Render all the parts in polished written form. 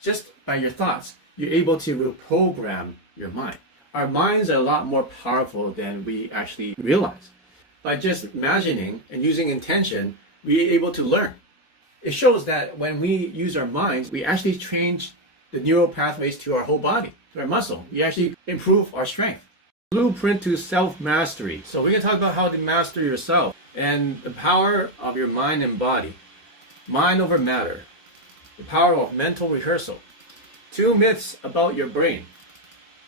just by your thoughts, you're able to reprogram your mind. Our minds are a lot more powerful than we actually realize. By just imagining and using intention, we're able to learn. It shows that when we use our minds, we actually change the neural pathways to our whole body, to our muscle. We actually improve our strength. Blueprint to self-mastery. So we're going to talk about how to master yourself and the power of your mind and body. Mind over matter. The power of mental rehearsal. 2 myths about your brain.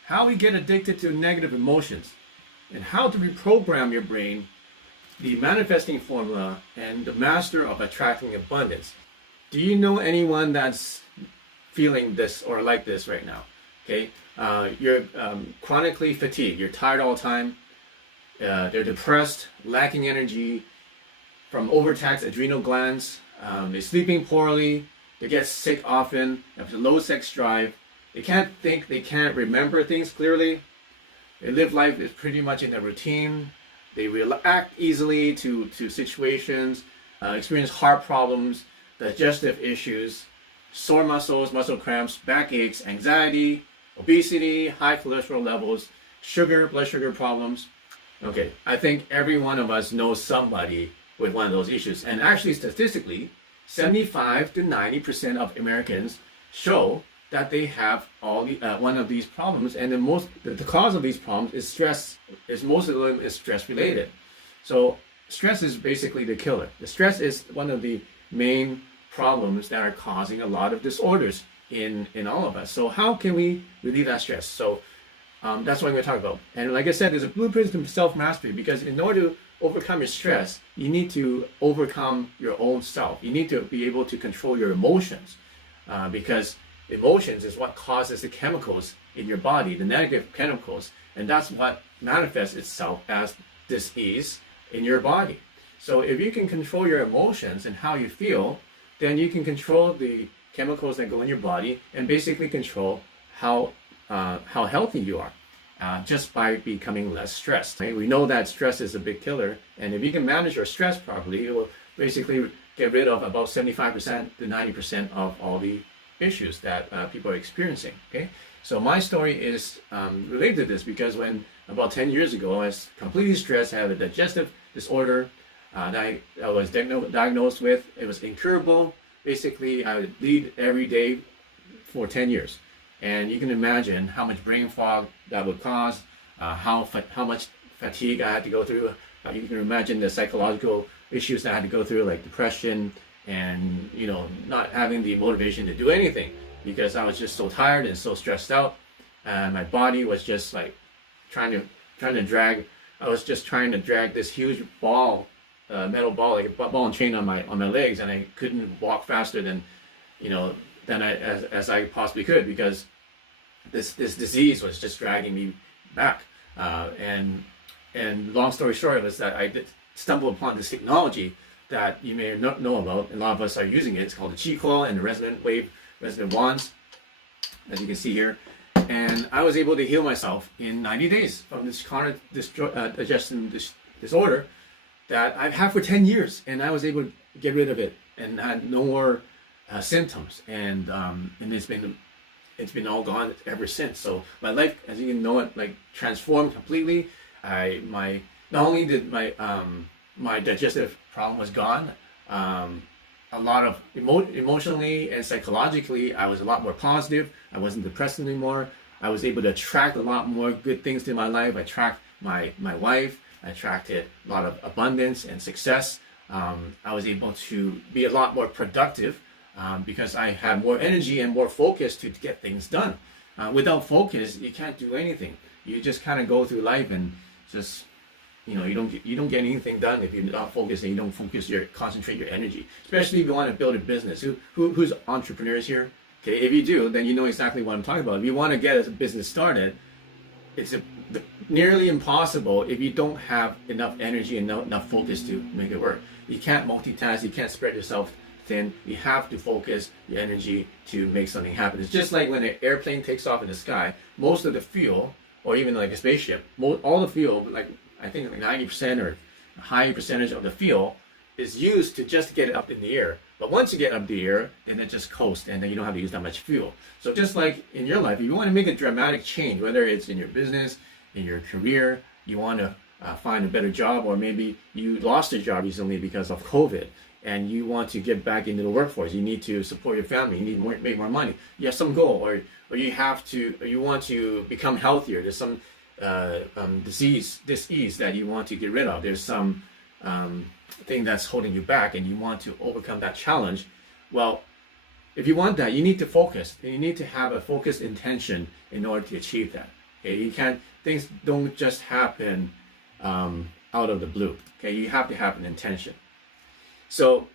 How we get addicted to negative emotions. And how to reprogram your brain. The manifesting formula and the master of attracting abundance. Do you know anyone that's feeling this or like this right now? Okay, you're chronically fatigued. You're tired all the time. They're depressed, lacking energy from overtaxed adrenal glands. They're sleeping poorly. They get sick often. They have a low sex drive. They can't think. They can't remember things clearly. They live life is pretty much in a routine. They react easily to situations, experience heart problems, digestive issues, sore muscles, muscle cramps, backaches, anxiety, obesity, high cholesterol levels, blood sugar problems. Okay, I think every one of us knows somebody with one of those issues. And actually, statistically, 75 to 90% of Americans show that they have one of these problems, and the cause of these problems is stress. Most of them is stress related. So stress is basically the killer. The stress is one of the main problems that are causing a lot of disorders in all of us. So how can we relieve that stress? So that's what I'm going to talk about. And like I said, there's a blueprint to self-mastery, because in order to overcome your stress, you need to overcome your own self. You need to be able to control your emotions, because emotions is what causes the chemicals in your body, the negative chemicals, and that's what manifests itself as disease in your body. So if you can control your emotions and how you feel, then you can control the chemicals that go in your body and basically control how healthy you are, just by becoming less stressed. Right? We know that stress is a big killer, and if you can manage your stress properly, it will basically get rid of about 75% to 90% of all the issues that people are experiencing. Okay, so my story is related to this, because when about 10 years ago I was completely stressed. I had a digestive disorder that I was diagnosed with. It was incurable. Basically, I would bleed every day for 10 years, and you can imagine how much brain fog that would cause, how much fatigue I had to go through. You can imagine the psychological issues that I had to go through, like depression, and not having the motivation to do anything, because I was just so tired and so stressed out, and my body was just like trying to drag. I was just trying to drag this huge ball, metal ball, like a ball and chain on my legs, and I couldn't walk faster than I possibly could, because this disease was just dragging me back. And long story short was that I stumbled upon this technology that you may not know about. A lot of us are using it. It's called the Chi Coil and the Resonant wands, as you can see here. And I was able to heal myself in 90 days from this chronic digestion disorder that I've had for 10 years. And I was able to get rid of it and had no more symptoms. And it's been all gone ever since. So my life, as you can know it, like transformed completely. Not only did my digestive problem was gone, a lot of emotionally and psychologically, I was a lot more positive. I wasn't depressed anymore. I was able to attract a lot more good things to my life. I attract my wife. I attracted a lot of abundance and success. I was able to be a lot more productive because I had more energy and more focus to get things done. Without focus, you can't do anything. You just kind of go through life and just you don't get anything done if you're not focused and you don't concentrate your energy. Especially if you want to build a business. Who's entrepreneurs here? Okay, if you do, then you know exactly what I'm talking about. If you want to get a business started, it's nearly impossible if you don't have enough energy and enough focus to make it work. You can't multitask. You can't spread yourself thin. You have to focus your energy to make something happen. It's just like when an airplane takes off in the sky. Most of the fuel, or even like a spaceship, all the fuel, like I think like 90% or a high percentage of the fuel is used to just get it up in the air. But once you get up the air, then it just coasts, and then you don't have to use that much fuel. So just like in your life, if you want to make a dramatic change, whether it's in your business, in your career, you want to find a better job, or maybe you lost a job recently because of COVID, and you want to get back into the workforce. You need to support your family. You need to make more money. You have some goal, or you want to become healthier. There's some disease that you want to get rid of. There's some thing that's holding you back, and you want to overcome that challenge. Well, if you want that, you need to focus. You need to have a focused intention in order to achieve that. Okay, things don't just happen out of the blue. Okay, you have to have an intention. So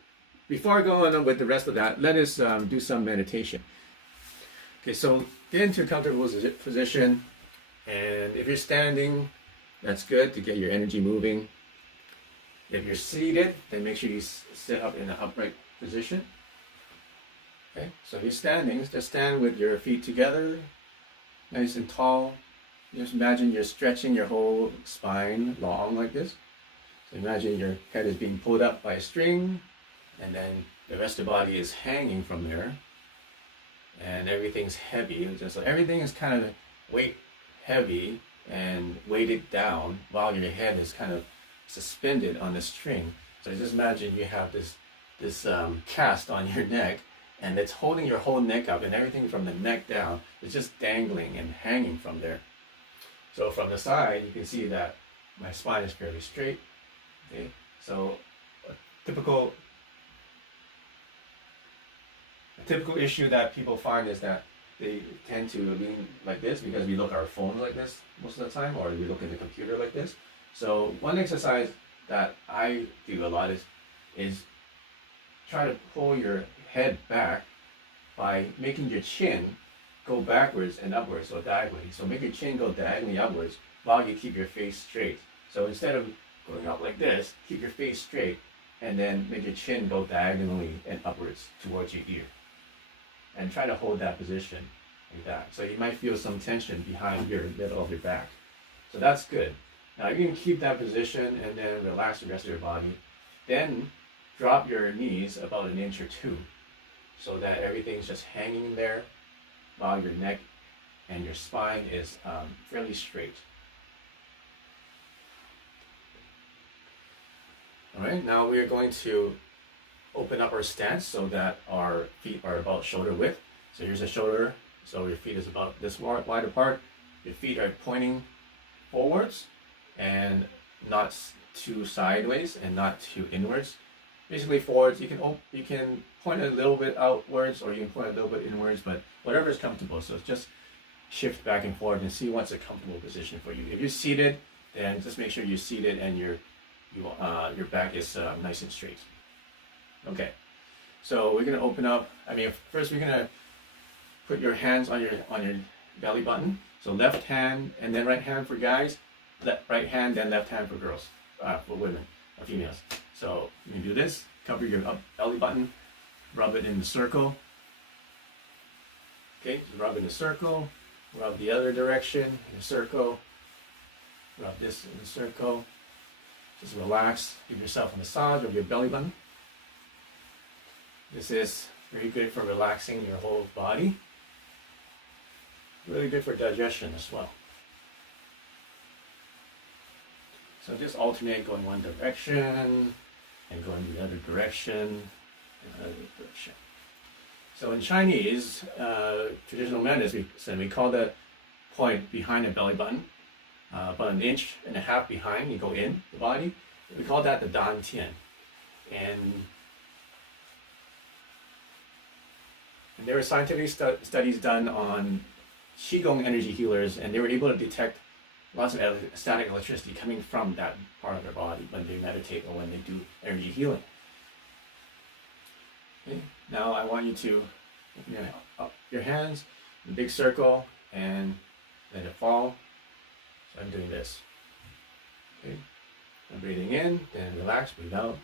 before I go on with the rest of that, let us do some meditation. Okay, so get into a comfortable position, and if you're standing, that's good to get your energy moving. If you're seated, then make sure you sit up in an upright position. Okay, so if you're standing, just stand with your feet together, nice and tall. Just imagine you're stretching your whole spine long like this. So imagine your head is being pulled up by a string, and then the rest of the body is hanging from there, and everything's heavy. Just like everything is kind of weight heavy and weighted down while your head is kind of suspended on the string. So just imagine you have this cast on your neck, and it's holding your whole neck up, and everything from the neck down is just dangling and hanging from there. So from the side, you can see that my spine is fairly straight. Okay, so a typical issue that people find is that they tend to lean like this because we look at our phones like this most of the time, or we look at the computer like this. So one exercise that I do a lot is try to pull your head back by making your chin go backwards and upwards, so diagonally. So make your chin go diagonally upwards while you keep your face straight. So instead of going up like this, keep your face straight, and then make your chin go diagonally and upwards towards your ear. And try to hold that position like that. So you might feel some tension behind your middle of your back. So that's good. Now you can keep that position and then relax the rest of your body. Then drop your knees about 1 inch or 2 so that everything's just hanging there while your neck and your spine is fairly straight. All right, now we are going to open up our stance so that our feet are about shoulder width. So here's a shoulder, so your feet is about this wide apart. Your feet are pointing forwards and not too sideways and not too inwards. Basically forwards, you can point a little bit outwards, or you can point a little bit inwards, but whatever is comfortable. So just shift back and forth and see what's a comfortable position for you. If you're seated, then just make sure you're seated and your back is nice and straight. Okay, so we're gonna open up. First we're gonna put your hands on your belly button. So left hand and then right hand for guys, right hand then left hand for girls, for women or females. So you can do this. Cover your belly button, rub it in the circle. Okay, so rub in the circle, rub the other direction in the circle, rub this in the circle. Just relax, give yourself a massage of your belly button. This is very good for relaxing your whole body. Really good for digestion as well. So just alternate going one direction and going the other direction and other direction. So in Chinese, traditional medicine, we call that point behind the belly button, about 1.5 inches behind, you go in the body. We call that the Dan Tian. And there were scientific studies done on Qigong energy healers, and they were able to detect lots of static electricity coming from that part of their body when they meditate or when they do energy healing. Okay. Now I want you to open up your hands in a big circle and let it fall. So I'm doing this. Okay. I'm breathing in, then relax, breathe out.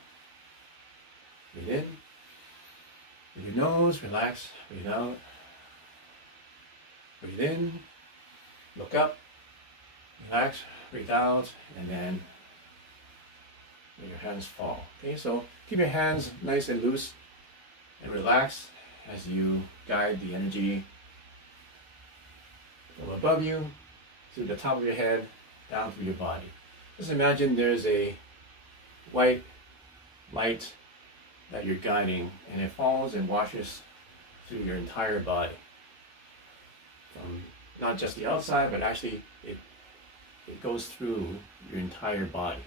Breathe in. With your nose, relax, breathe out. Breathe in, look up, relax, breathe out, and then Let your hands fall. Okay, so keep your hands nice and loose and relax as you guide the energy from above you to the top of your head down through your body. Just imagine there's a white light that you're guiding, and it falls and washes through your entire body. From not just the outside, but actually it goes through your entire body.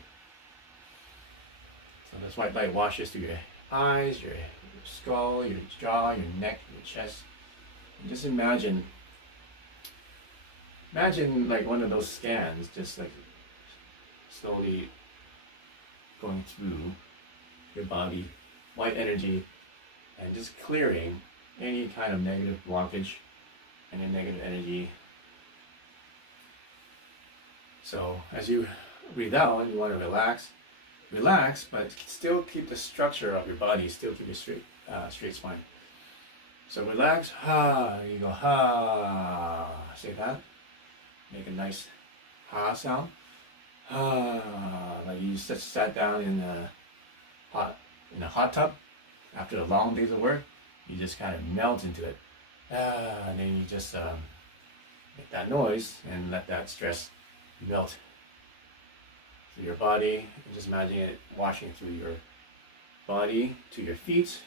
So this white light washes through your eyes, your skull, your jaw, your neck, your chest. And just imagine like one of those scans, just like slowly going through your body, white energy, and just clearing any kind of negative blockage, any negative energy. So as you breathe out, you want to relax, but still keep the structure of your body, still keep a straight spine. So relax, ha, you go ha, say that, make a nice ha sound, ha, like you just sat down in a hot tub after a long days of work. You just kind of melt into it, and then you just make that noise and let that stress melt through your body. And just imagine it washing through your body to your feet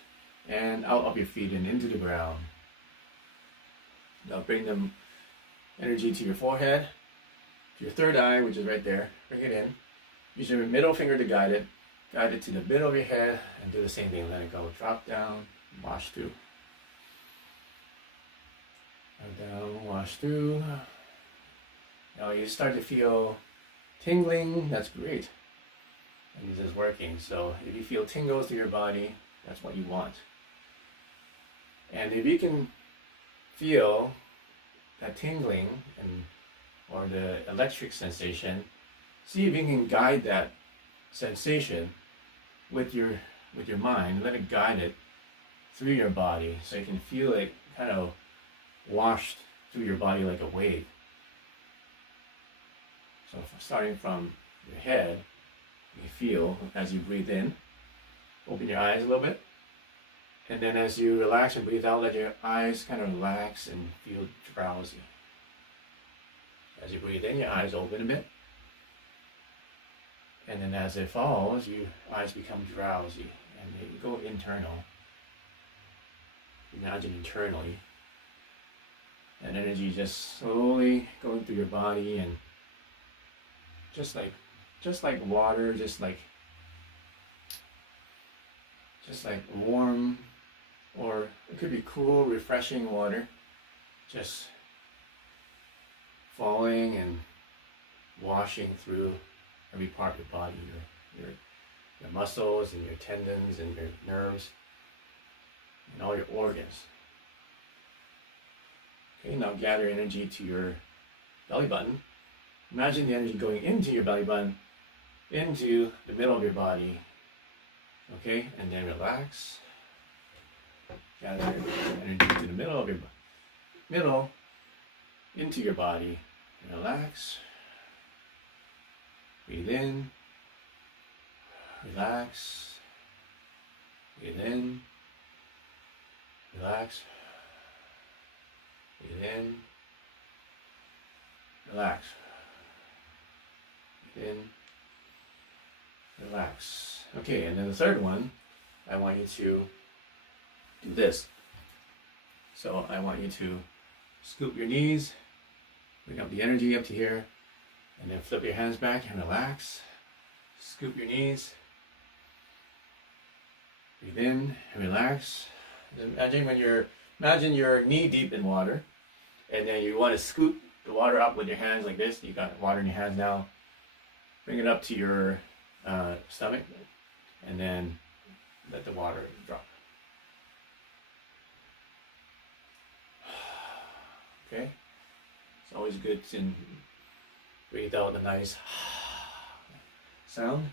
and out of your feet and into the ground. Now bring them energy to your forehead, to your third eye, which is right there. Bring it in. Use your middle finger to guide it. Guide it to the middle of your head and do the same thing. Let it go. Drop down, wash through. Drop down, wash through. Now you start to feel tingling. That's great. And this is working. So if you feel tingles through your body, that's what you want. And if you can feel that tingling or the electric sensation, see if you can guide that sensation with your mind. Let it guide it through your body so you can feel it kind of washed through your body like a wave. So starting from your head, you feel as you breathe in, open your eyes a little bit, and then as you relax and breathe out, let your eyes kind of relax and feel drowsy. As you breathe in, your eyes open a bit. And then as it falls, your eyes become drowsy and they go internal. Imagine internally. And energy just slowly going through your body, and just like water, just like warm, or it could be cool, refreshing water, just falling and washing through every part of your body, your muscles and your tendons and your nerves and all your organs. Okay, now gather energy to your belly button. Imagine the energy going into your belly button, into the middle of your body. Okay, and then relax. Gather energy to the middle of your into your body. Relax. Breathe in. Relax. Breathe in. Relax. Breathe in. Relax. Breathe in. Relax. Okay, and then the third one, I want you to do this. So I want you to scoop your knees, bring up the energy up to here, and then flip your hands back and relax. Scoop your knees. Breathe in and relax. Imagine you're knee deep in water, and then you want to scoop the water up with your hands like this. You got water in your hands now. Bring it up to your stomach, and then let the water drop. Okay? It's always good to breathe out a nice sound.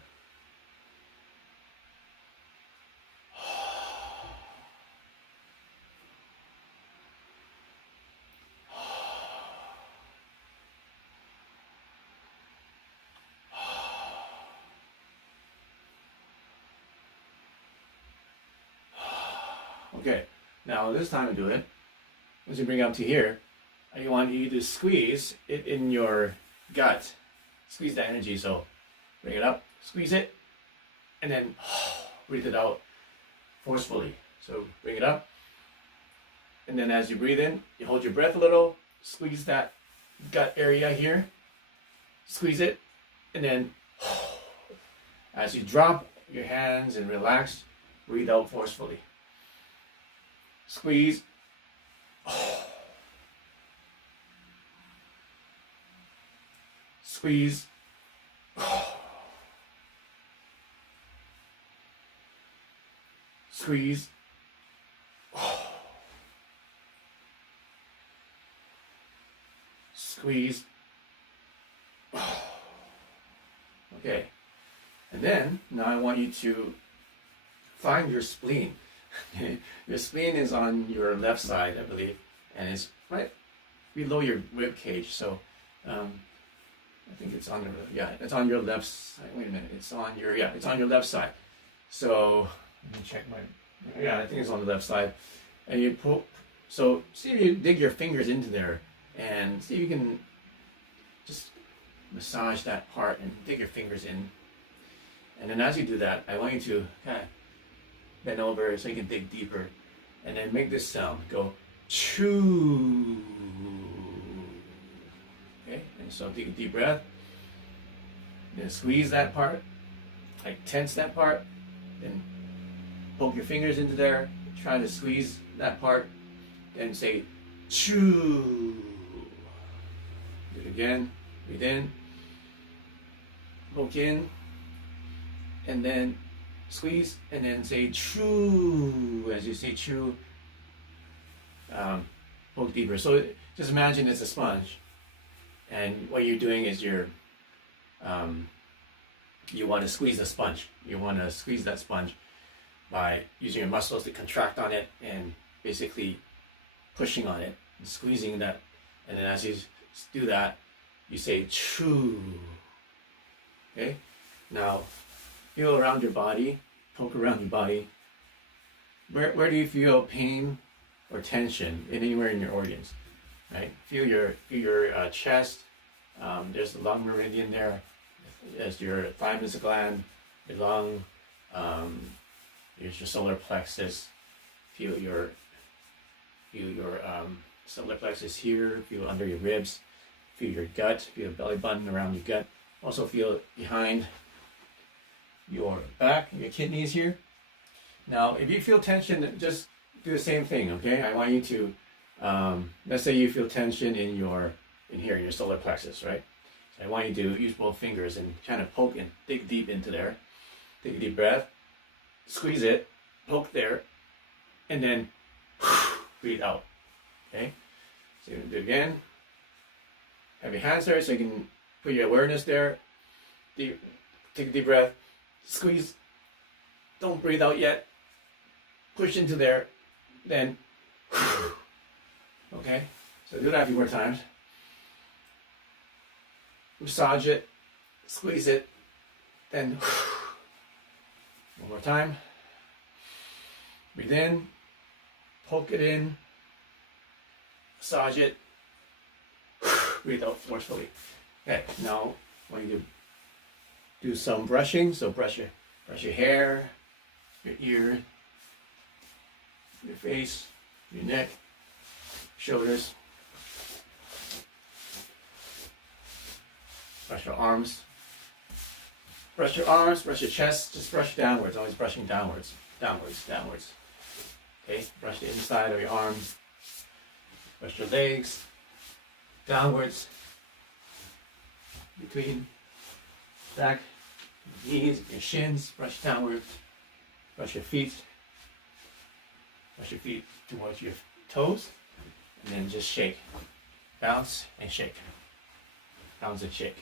Okay, now this time to do it, once you bring it up to here, I want you to squeeze it in your gut. Squeeze that energy, so bring it up, squeeze it, and then breathe it out forcefully. So bring it up, and then as you breathe in, you hold your breath a little, squeeze that gut area here, squeeze it, and then as you drop your hands and relax, breathe out forcefully. Squeeze. Squeeze. Squeeze. Squeeze. Okay. And then, now I want you to find your spleen. Your spleen is on your left side, I believe, and it's right below your rib cage. So, I think it's on it's on your left side. Wait a minute, it's on your left side. So let me check I think it's on the left side. And you pull. So see if you dig your fingers into there, and see if you can just massage that part and dig your fingers in. And then as you do that, I want you to kind of bend over so you can dig deeper, and then make this sound. Go chew. Okay, and so take a deep breath. Then squeeze that part, like tense that part. Then poke your fingers into there. Try to squeeze that part. Then say chew. Do it again. Breathe in. Poke in. And then squeeze, and then say chew. As you say chew, poke deeper. So just imagine it's a sponge, and what you're doing is you want to squeeze the sponge. You want to squeeze that sponge by using your muscles to contract on it and basically pushing on it and squeezing that. And then as you do that, you say chew. Okay, now feel around your body, poke around your body. Where do you feel pain or tension anywhere in your organs? Right? Feel your chest. There's the lung meridian there. There's your thymus gland, your lung. There's your solar plexus. Feel your solar plexus here. Feel under your ribs. Feel your gut. Feel your belly button around your gut. Also feel behind your back, your kidneys here. Now, if you feel tension, just do the same thing, okay? I want you to, let's say you feel tension in here, in your solar plexus, right? So I want you to use both fingers and kind of poke and dig deep into there. Take a deep breath, squeeze it, poke there, and then breathe out, okay? So you're gonna do it again. Have your hands there so you can put your awareness there. Take a deep breath. Squeeze, don't breathe out yet, push into there, then, okay, so do that a few more times. Massage it, squeeze it, then, one more time, breathe in, poke it in, massage it, breathe out forcefully. Okay, now what do you do? Do some brushing, so brush your hair, your ear, your face, your neck, shoulders. Brush your arms. Brush your arms, brush your chest, just brush downwards, always brushing downwards, downwards, downwards. Okay, brush the inside of your arms, brush your legs, downwards, between, back, knees, your shins, brush downward, brush your feet towards your toes, and then just shake, bounce and shake, bounce and shake.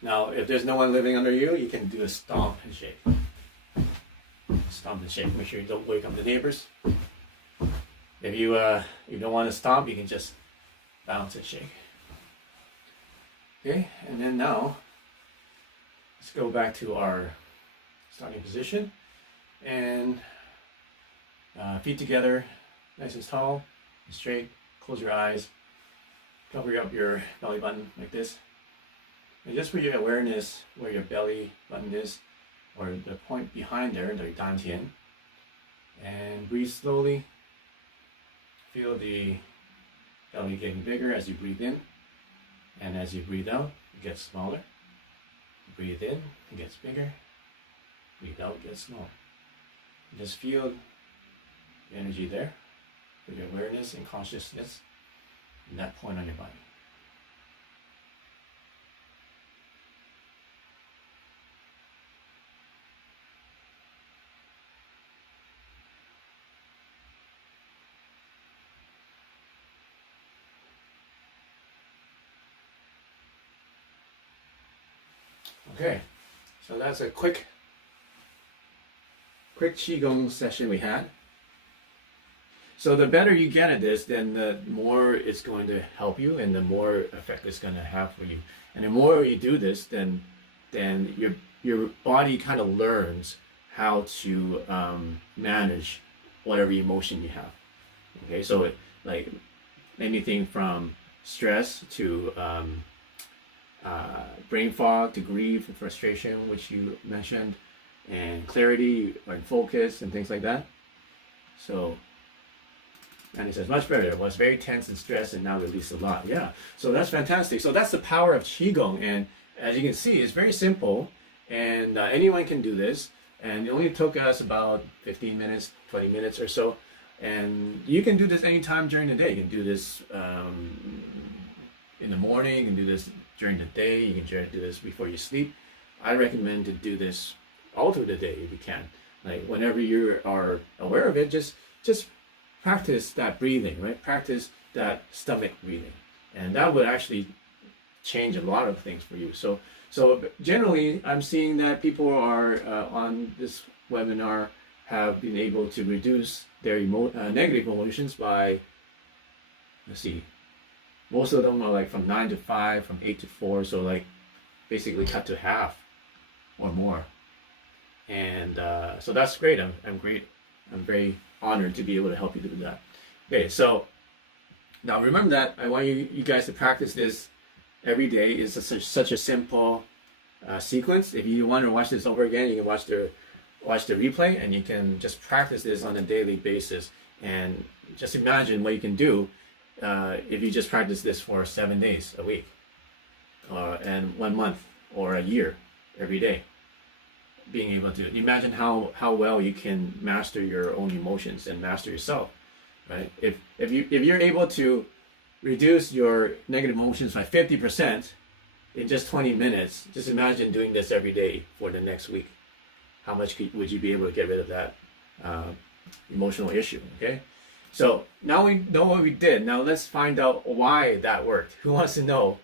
Now, if there's no one living under you, you can do a stomp and shake. Stomp and shake, make sure you don't wake up the neighbors. If you don't want to stomp, you can just bounce and shake. Okay, and then now, let's go back to our starting position, and Feet together, nice and tall, and straight. Close your eyes. Cover up your belly button like this. And just put your awareness where your belly button is, or the point behind there, the dantian. And breathe slowly. Feel the belly getting bigger as you breathe in. And as you breathe out, it gets smaller. Breathe in, it gets bigger. Breathe out, it gets smaller. Just feel the energy there, with your awareness and consciousness in that point on your body. Okay, so that's a quick Qigong session we had. So the better you get at this, then the more it's going to help you and the more effect it's going to have for you. And the more you do this, then your body kind of learns how to manage whatever emotion you have. Okay, so like anything from stress to brain fog to grief and frustration, which you mentioned, and clarity and focus and things like that. So, and he says, much better. It was very tense and stressed and now released a lot. Yeah, so that's fantastic. So that's the power of Qigong. And as you can see, it's very simple and anyone can do this. And it only took us about 15 minutes, 20 minutes or so. And you can do this anytime during the day. You can do this in the morning, you can do this during the day, you can do this before you sleep. I recommend to do this all through the day if you can. Like whenever you are aware of it, just practice that breathing, right? Practice that stomach breathing. And that would actually change a lot of things for you. So generally, I'm seeing that people are on this webinar have been able to reduce their negative emotions by, let's see, most of them are like from 9 to 5, from 8 to 4, so like basically cut to half or more. And so that's great. I'm very honored to be able to help you do that. Okay, so now remember that I want you guys to practice this every day. It's such a simple sequence. If you want to watch this over again, you can watch the replay, and you can just practice this on a daily basis. And just imagine what you can do if you just practice this for 7 days a week, and 1 month or a year, every day. Being able to imagine how well you can master your own emotions and master yourself, right? If you're able to reduce your negative emotions by 50% in just 20 minutes, just imagine doing this every day for the next week. How much would you be able to get rid of that emotional issue? Okay, so now we know what we did. Now let's find out why that worked. Who wants to know?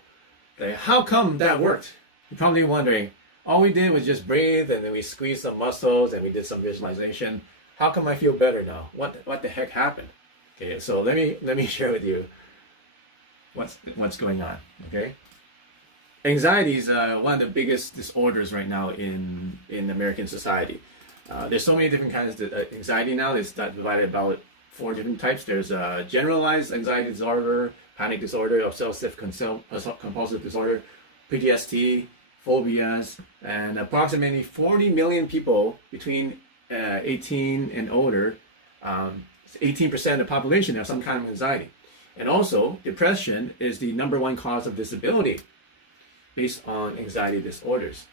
Okay, how come that worked? You're probably wondering. All we did was just breathe, and then we squeezed some muscles, and we did some visualization. How come I feel better now? What the heck happened? Okay, so let me share with you what's going on. Okay, anxiety is one of the biggest disorders right now in American society. There's so many different kinds of anxiety now. It's divided about 4 different types. There's generalized anxiety disorder, panic disorder, obsessive compulsive disorder, PTSD, phobias, and approximately 40 million people between 18 and older, 18% of the population have some kind of anxiety. And also, depression is the #1 cause of disability based on anxiety disorders.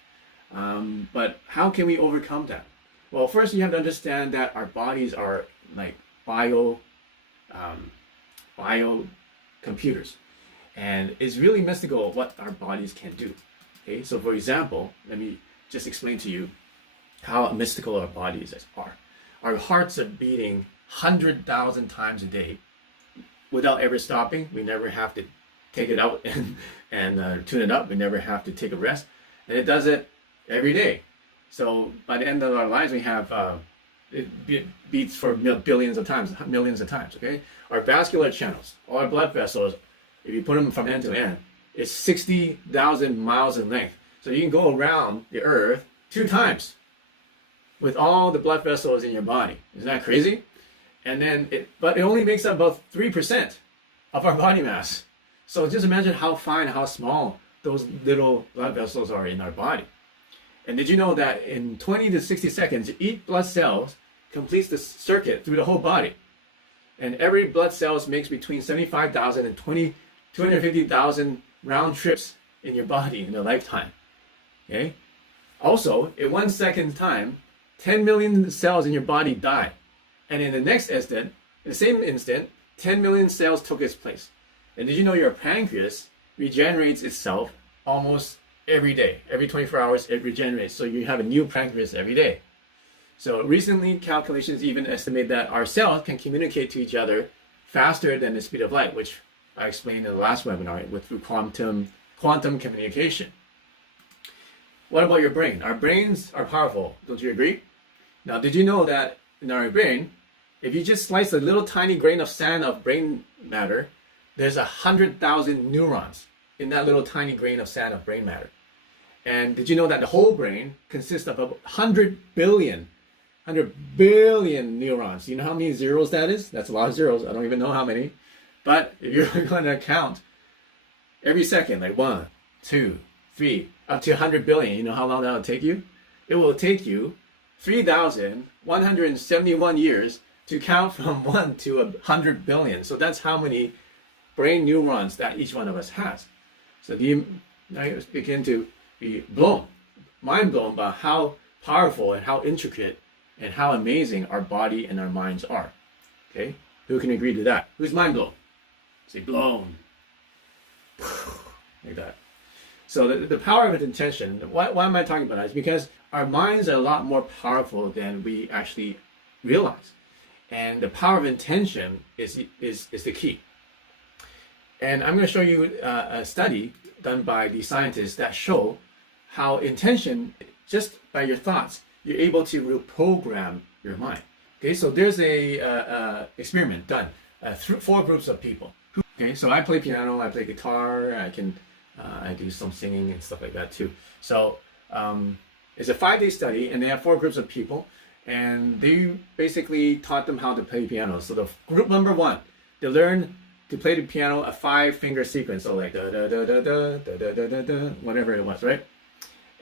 But how can we overcome that? Well, first you have to understand that our bodies are like bio computers. And it's really mystical what our bodies can do. Okay, so for example, let me just explain to you how mystical our bodies are. Our hearts are beating 100,000 times a day without ever stopping. We never have to take it out and tune it up. We never have to take a rest. And it does it every day. So by the end of our lives, we have, it beats for billions of times, millions of times, okay? Our vascular channels, all our blood vessels, if you put them from end to end, it's 60,000 miles in length. So you can go around the earth 2 times with all the blood vessels in your body. Isn't that crazy? but it only makes up about 3% of our body mass. So just imagine how fine, how small those little blood vessels are in our body. And did you know that in 20 to 60 seconds, each blood cell completes the circuit through the whole body? And every blood cell makes between 75,000 and 250,000 round trips in your body in a lifetime. Okay? Also, in 1 second time, 10 million cells in your body die. And in the next instant, in the same instant, 10 million cells took its place. And did you know your pancreas regenerates itself almost every day? Every 24 hours, it regenerates. So you have a new pancreas every day. So recently, calculations even estimate that our cells can communicate to each other faster than the speed of light, which I explained in the last webinar through quantum communication. What about your brain? Our brains are powerful. Don't you agree? Now, did you know that in our brain, if you just slice a little tiny grain of sand of brain matter, there's 100,000 neurons in that little tiny grain of sand of brain matter. And did you know that the whole brain consists of 100 billion neurons? You know how many zeros that is? That's a lot of zeros. I don't even know how many. But if you're going to count every second, like 1, 2, 3, up to 100 billion, you know how long that will take you? It will take you 3,171 years to count from 1 to 100 billion. So that's how many brain neurons that each one of us has. So you begin to be mind blown by how powerful and how intricate and how amazing our body and our minds are. Okay? Who can agree to that? Who's mind blown? Say blown. Like that. So the power of intention, why am I talking about that? It's because our minds are a lot more powerful than we actually realize. And the power of intention is the key. And I'm going to show you a study done by the scientists that show how intention, just by your thoughts, you're able to reprogram your mind. Okay, so there's a experiment done. 4 groups of people. Okay, so I play piano, I play guitar, I do some singing and stuff like that too. So it's a 5-day study, and they have 4 groups of people, and they basically taught them how to play piano. So the group number 1, they learned to play the piano a 5-finger sequence, so like da da da da da da da da da da, whatever it was, right?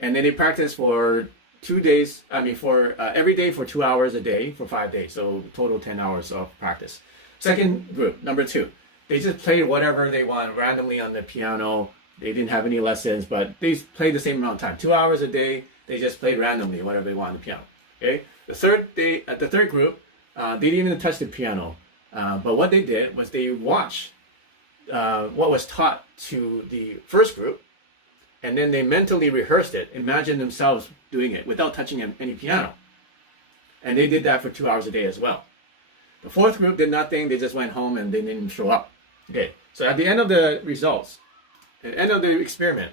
And then they practiced for 2 days. For every day for 2 hours a day for 5 days. So total 10 hours of practice. Second group, number 2, they just played whatever they want randomly on the piano. They didn't have any lessons, but they played the same amount of time. 2 hours a day, they just played randomly whatever they want on the piano. Okay. The third group, they didn't even touch the piano. But what they did was they watched what was taught to the first group, and then they mentally rehearsed it, imagined themselves doing it without touching any piano. And they did that for 2 hours a day as well. The fourth group did nothing. They just went home and they didn't show up. Okay, so at the end of the results, at the end of the experiment,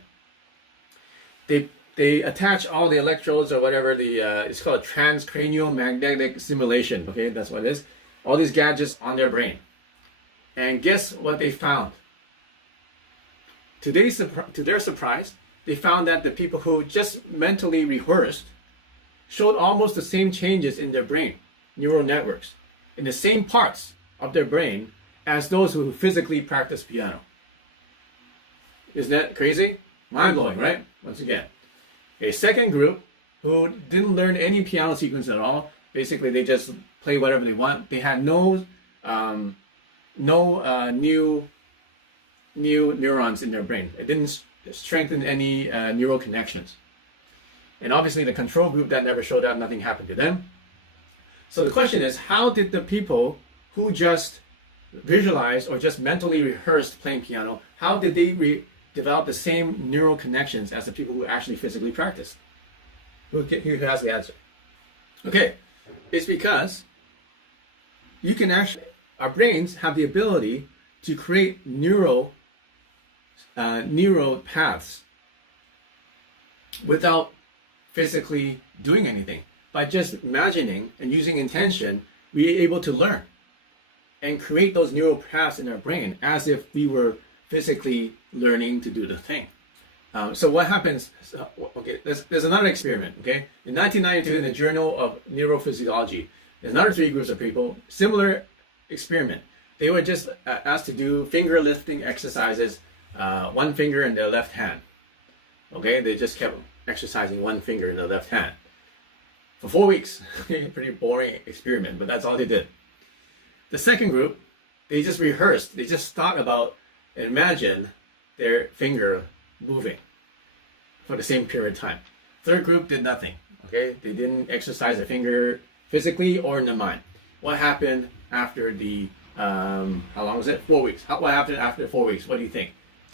they attach all the electrodes or whatever, it's called transcranial magnetic stimulation. Okay, that's what it is. All these gadgets on their brain. And guess what they found? To their surprise, they found that the people who just mentally rehearsed showed almost the same changes in their brain, neural networks, in the same parts of their brain as those who physically practice piano. Isn't that crazy? Mind-blowing, right? Once again. A second group who didn't learn any piano sequence at all, basically they just play whatever they want. They had no new neurons in their brain. It didn't strengthen any neural connections. And obviously the control group that never showed up, nothing happened to them. So the question is, how did the people who just visualized or just mentally rehearsed playing piano, how did they develop the same neural connections as the people who actually physically practiced? Who has the answer? Okay, it's because our brains have the ability to create neural paths without physically doing anything. By just imagining and using intention, we're able to learn and create those neural paths in our brain as if we were physically learning to do the thing. So what happens? Okay, there's another experiment. Okay, in 1992, in the Journal of Neurophysiology, There's another 3 groups of people, similar experiment. They were just asked to do finger lifting exercises, one finger in their left hand. Okay, they just kept exercising one finger in the left hand for 4 weeks. Pretty boring experiment, but that's all they did. The second group, they just rehearsed. They just thought about and imagined their finger moving for the same period of time. Third group did nothing. Okay, they didn't exercise their finger physically or in their mind. What happened after the how long was it? 4 weeks. What happened after 4 weeks? What do you think?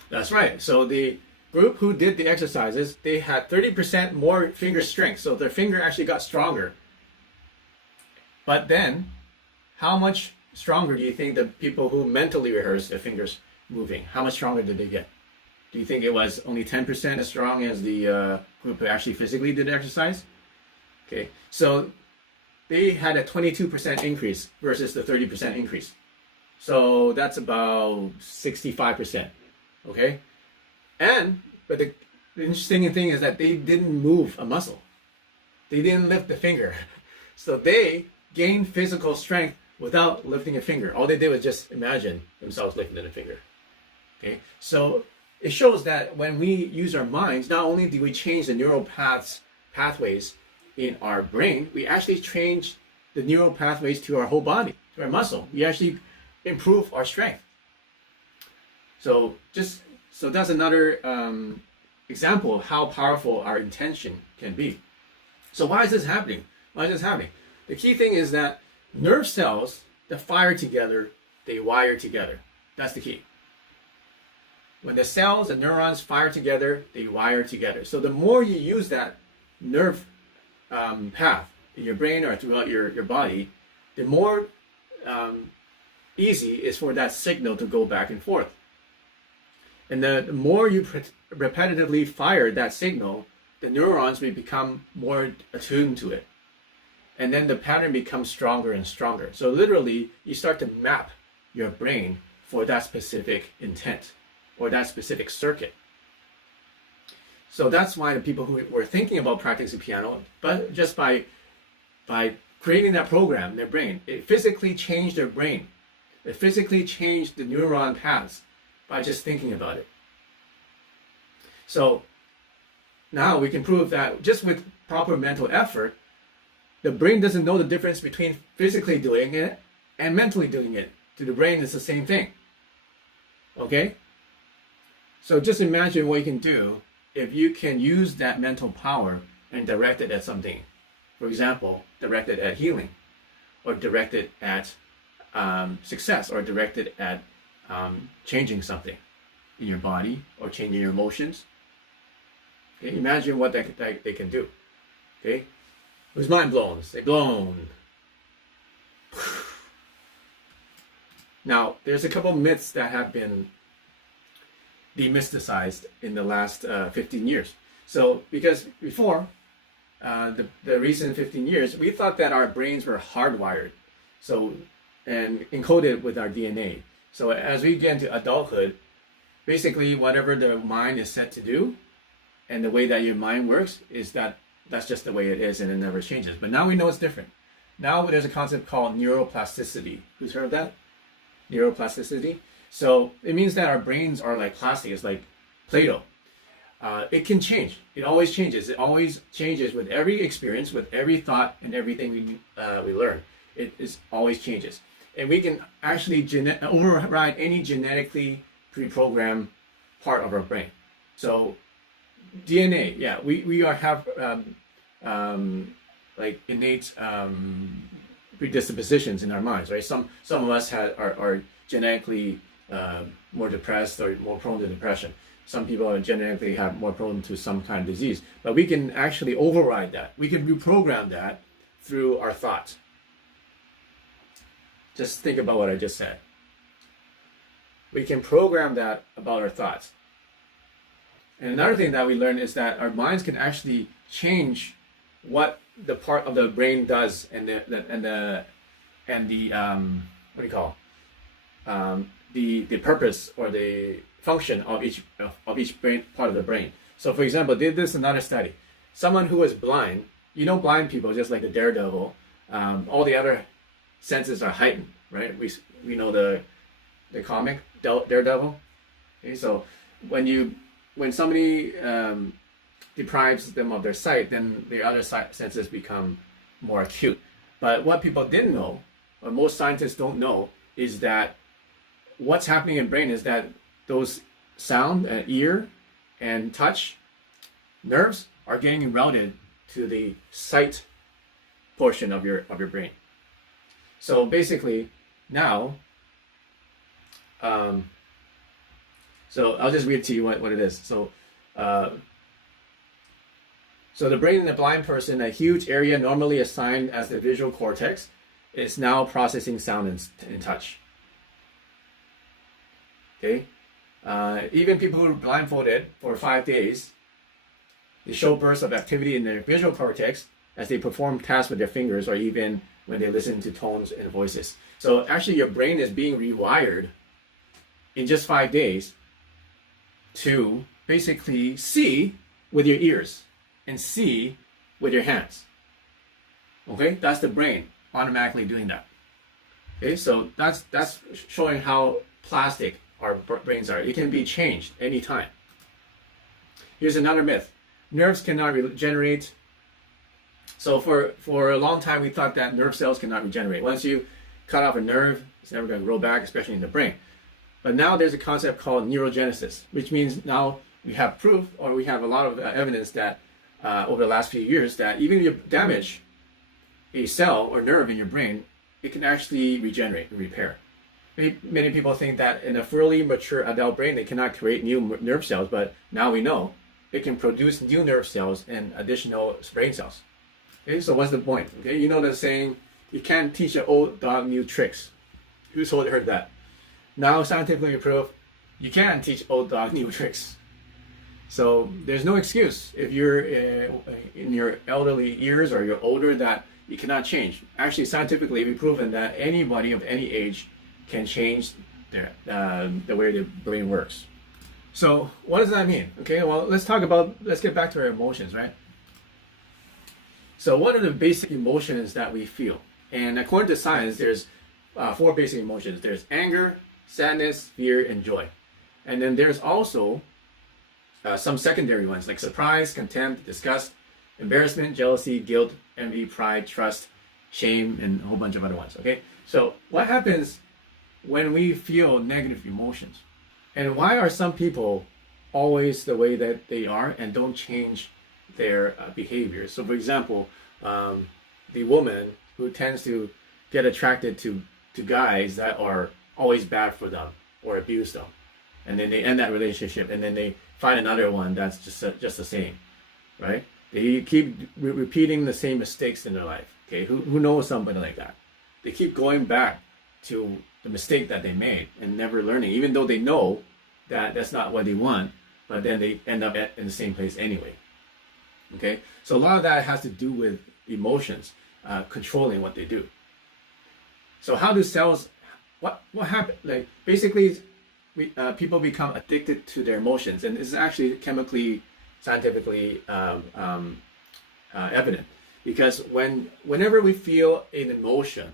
That's right. So the group who did the exercises, they had 30% more finger strength. So their finger actually got stronger. But then, how much stronger do you think the people who mentally rehearsed their fingers moving, how much stronger did they get? Do you think it was only 10% as strong as the group who actually physically did the exercise? Okay, so they had a 22% increase versus the 30% increase. So that's about 65%. Okay, but the interesting thing is that they didn't move a muscle. They didn't lift the finger. So they gained physical strength without lifting a finger. All they did was just imagine themselves lifting a finger. Okay, so it shows that when we use our minds, not only do we change the neural pathways in our brain, we actually change the neural pathways to our whole body, to our muscle. We actually improve our strength. So that's another example of how powerful our intention can be. So why is this happening? The key thing is that nerve cells that fire together, they wire together. That's the key. When the cells and neurons fire together, they wire together. So the more you use that nerve path in your brain or throughout your body, the more easy it is for that signal to go back and forth. And the more you repetitively fire that signal, the neurons will become more attuned to it. And then the pattern becomes stronger and stronger. So literally, you start to map your brain for that specific intent or that specific circuit. So that's why the people who were thinking about practicing piano, but just by creating that program in their brain, it physically changed their brain. It physically changed the neuron paths by just thinking about it. So now we can prove that just with proper mental effort, the brain doesn't know the difference between physically doing it and mentally doing it. To the brain, it's the same thing. Okay? So just imagine what you can do if you can use that mental power and direct it at something. For example, direct it at healing, or direct it at success, or direct it at changing something in your body or changing your emotions. Okay? Imagine what they can do. Okay? Who's mind blown? Say blown. Now, there's a couple myths that have been demysticized in the last 15 years. So, because before, the recent 15 years, we thought that our brains were hardwired, and encoded with our DNA. So as we get into adulthood, basically whatever the mind is set to do, and the way that your mind works is that's just the way it is, and it never changes. But now we know it's different. Now there's a concept called neuroplasticity. Who's heard of that? Neuroplasticity. So it means that our brains are like plastic. It's like Play-Doh. It can change. It always changes. It always changes with every experience, with every thought, and everything we learn. It always changes. And we can actually override any genetically pre-programmed part of our brain. So DNA, yeah, we have like innate predispositions in our minds, right? Some of us are genetically more depressed or more prone to depression. Some people are genetically more prone to some kind of disease. But we can actually override that. We can reprogram that through our thoughts. Just think about what I just said. We can program that about our thoughts. And another thing that we learned is that our minds can actually change what the part of the brain does, and the purpose or the function of each brain part of the brain. So, for example, this is another study. Someone who was blind, blind people, just like the daredevil, all the other senses are heightened, right? We know the comic Daredevil. Okay, so when somebody deprives them of their sight, then the other senses become more acute. But what people didn't know, or most scientists don't know, is that what's happening in brain is that those sound, ear, and touch nerves are getting routed to the sight portion of your brain. So basically, now, so I'll just read to you what it is. So the brain in a blind person, a huge area normally assigned as the visual cortex, is now processing sound and touch. Okay, even people who are blindfolded for 5 days, they show bursts of activity in their visual cortex as they perform tasks with their fingers, or even when they listen to tones and voices. So actually, your brain is being rewired in just 5 days to basically see with your ears and see with your hands. Okay, that's the brain automatically doing that. Okay, so that's showing how plastic our brains are. It can be changed anytime. Here's another myth: nerves cannot regenerate. So for a long time we thought that nerve cells cannot regenerate. Once you cut off a nerve, it's never going to grow back, especially in the brain. But now there's a concept called neurogenesis, which means now we have proof, or we have a lot of evidence that over the last few years, that even if you damage a cell or nerve in your brain, it can actually regenerate and repair. Many people think that in a fully mature adult brain, they cannot create new nerve cells, but now we know it can produce new nerve cells and additional brain cells. Okay, so what's the point? Okay, you know the saying, you can't teach an old dog new tricks. Who's heard that? Now scientifically proved, you can teach old dog new tricks. So there's no excuse if you're in your elderly years or you're older that you cannot change. Actually, scientifically, we've proven that anybody of any age can change the way the brain works. So what does that mean? Okay, well, let's get back to our emotions, right? So what are the basic emotions that we feel? And according to science, there's 4 basic emotions. There's anger, sadness, fear, and joy. And then there's also some secondary ones like surprise, contempt, disgust, embarrassment, jealousy, guilt, envy, pride, trust, shame, and a whole bunch of other ones. Okay, so what happens when we feel negative emotions? And why are some people always the way that they are and don't change their behavior? So for example, the woman who tends to get attracted to guys that are always bad for them or abuse them, and then they end that relationship, and then they find another one that's just the same, right? They keep repeating the same mistakes in their life. Okay, who knows somebody like that? They keep going back to the mistake that they made and never learning, even though they know that that's not what they want, but then they end up in the same place anyway. Okay, so a lot of that has to do with emotions controlling what they do. So how do cells? What happened? Like basically, people become addicted to their emotions, and this is actually chemically, scientifically evident. Because whenever we feel an emotion,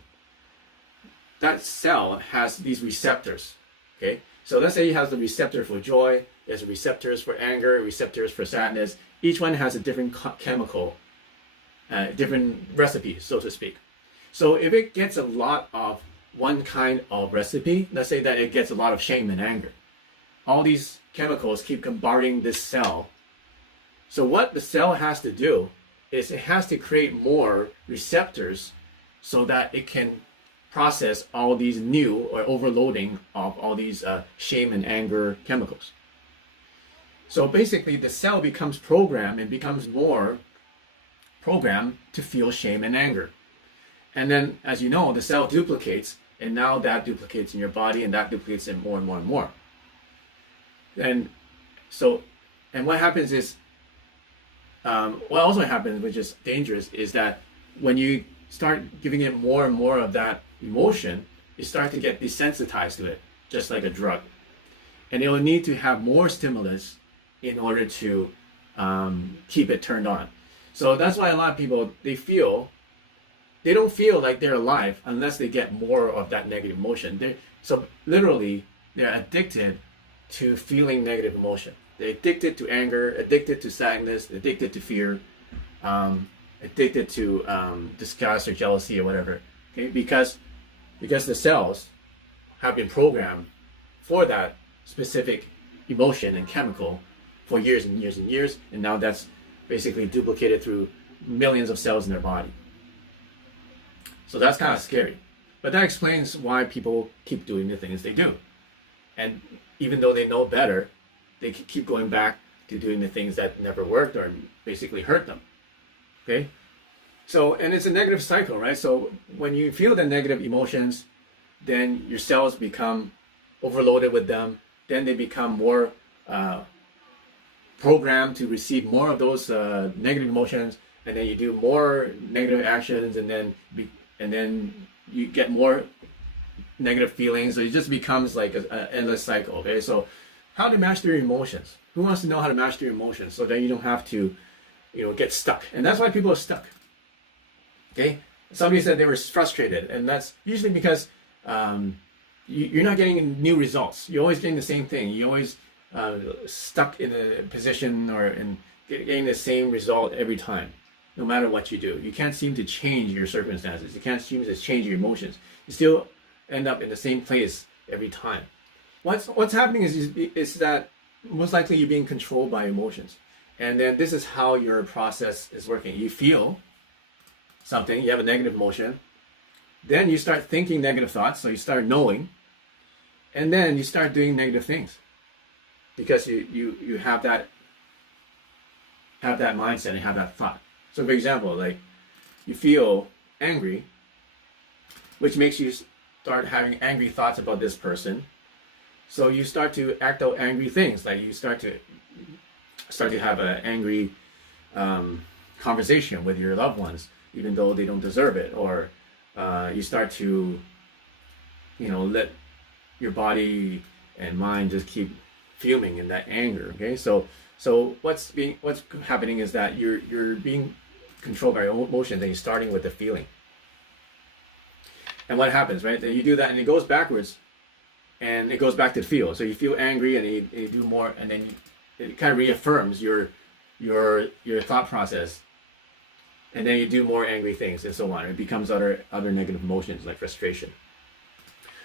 that cell has these receptors. Okay, so let's say it has the receptor for joy. There's receptors for anger, receptors for sadness. Each one has a different chemical, different recipe, so to speak. So if it gets a lot of one kind of recipe, let's say that it gets a lot of shame and anger, all these chemicals keep bombarding this cell. So what the cell has to do is it has to create more receptors so that it can process all these new or overloading of all these shame and anger chemicals. So basically the cell becomes programmed and becomes more programmed to feel shame and anger. And then, as you know, the cell duplicates, and now that duplicates in your body, and that duplicates in more and more and more. And what happens is, what also happens, which is dangerous, is that when you start giving it more and more of that emotion, you start to get desensitized to it, just like a drug. And it will need to have more stimulus in order to keep it turned on. So that's why a lot of people, they feel they don't feel like they're alive unless they get more of that negative emotion. So literally, they're addicted to feeling negative emotion. They're addicted to anger, addicted to sadness, addicted to fear, addicted to disgust or jealousy or whatever. Okay, because the cells have been programmed for that specific emotion and chemical for years and years and years, and now that's basically duplicated through millions of cells in their body. So that's kind of scary. But that explains why people keep doing the things they do. And even though they know better, they keep going back to doing the things that never worked or basically hurt them. Okay? So, and it's a negative cycle, right? So when you feel the negative emotions, then your cells become overloaded with them. Then they become more programmed to receive more of those negative emotions, and then you do more negative actions, and then you get more negative feelings. So it just becomes like an endless cycle. Okay, so how to master your emotions? Who wants to know how to master your emotions so that you don't have to, get stuck? And that's why people are stuck. Okay, somebody said they were frustrated, and that's usually because you're not getting new results. You're always getting the same thing. You're always stuck in a position or in getting the same result every time, no matter what you do. You can't seem to change your circumstances. You can't seem to change your emotions. You still end up in the same place every time. What's happening is that most likely you're being controlled by emotions. And then this is how your process is working. You feel something, you have a negative emotion, then you start thinking negative thoughts, so you start knowing, and then you start doing negative things because you have that mindset and have that thought. So for example, like you feel angry, which makes you start having angry thoughts about this person. So you start to act out angry things, like you start to have an angry conversation with your loved ones, even though they don't deserve it, or you start to, let your body and mind just keep fuming in that anger. Okay, so what's happening is that you're being controlled by your emotions, and you're starting with the feeling. And what happens, right? That you do that, and it goes backwards, and it goes back to the feel. So you feel angry, and you do more, and then it kind of reaffirms your thought process. And then you do more angry things and so on. It becomes other negative emotions like frustration.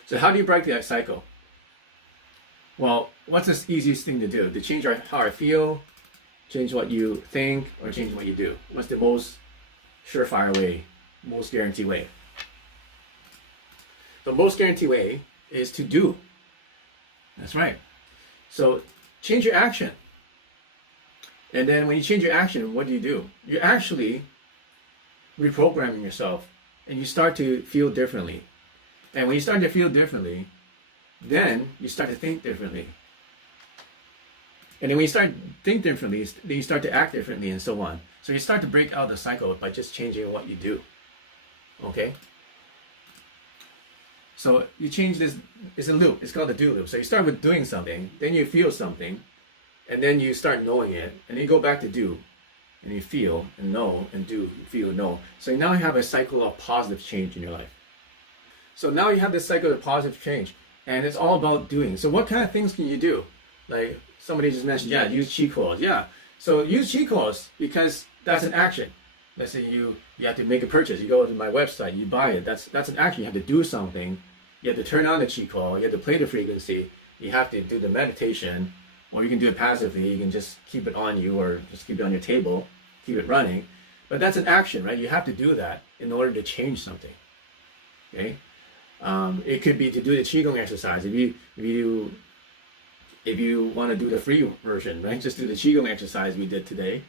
So how do you break that cycle? Well, what's the easiest thing to do? To change how I feel, change what you think, or change what you do? What's the most surefire way, most guaranteed way? The most guaranteed way is to do. That's right. So change your action. And then when you change your action, what do? You're actually reprogramming yourself, and you start to feel differently. And when you start to feel differently, then you start to think differently. And then when you start to think differently, then you start to act differently, and so on. So you start to break out the cycle by just changing what you do. Okay? So you change this, it's a loop. It's called the do loop. So you start with doing something, then you feel something, and then you start knowing it, and then you go back to do. And you feel and know and do, feel and know. So now you have a cycle of positive change in your life. So now you have this cycle of positive change, and it's all about doing. So what kind of things can you do? Like somebody just mentioned, use cheat codes. Yeah. So use cheat codes because that's an action. Let's say you have to make a purchase. You go to my website, you buy it. That's an action. You have to do something. You have to turn on the cheat code. You have to play the frequency. You have to do the meditation, or you can do it passively. You can just keep it on you, or just keep it on your table, keep it running. But that's an action, right? You have to do that in order to change something. Okay. It could be to do the Qigong exercise. If you want to do the free version, right? Just do the Qigong exercise we did today.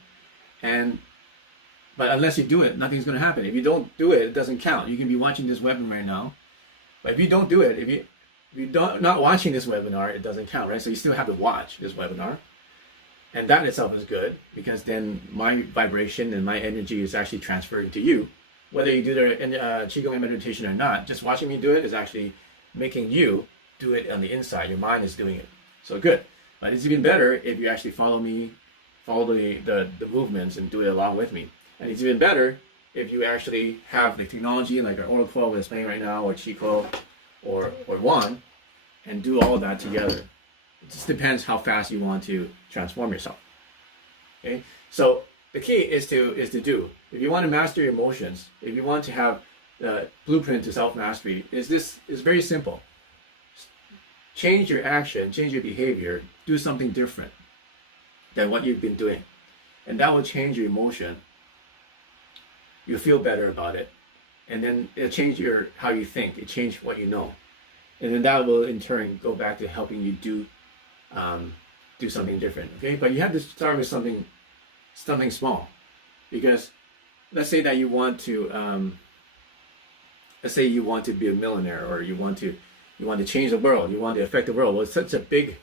But unless you do it, nothing's going to happen. If you don't do it, it doesn't count. You can be watching this webinar right now, but if you don't do it, if you're not watching this webinar, it doesn't count, right? So you still have to watch this webinar. And that in itself is good, because then my vibration and my energy is actually transferring to you. Whether you do the Qigong meditation or not, just watching me do it is actually making you do it on the inside. Your mind is doing it. So good. But it's even better if you actually follow me, follow the movements and do it along with me. And it's even better if you actually have the technology like our Oracle that's playing right now, or Chico, or One, and do all that together. It just depends how fast you want to transform yourself. Okay, so the key is to do. If you want to master your emotions, if you want to have the blueprint to self-mastery, is very simple. Change your action, change your behavior, do something different than what you've been doing, and that will change your emotion. You feel better about it, and then it'll change how you think. It change what you know, and then that will in turn go back to helping you do something different. Okay, but you have to start with something small, because let's say that you want to be a millionaire, or you want to change the world, you want to affect the world. Well, it's such a big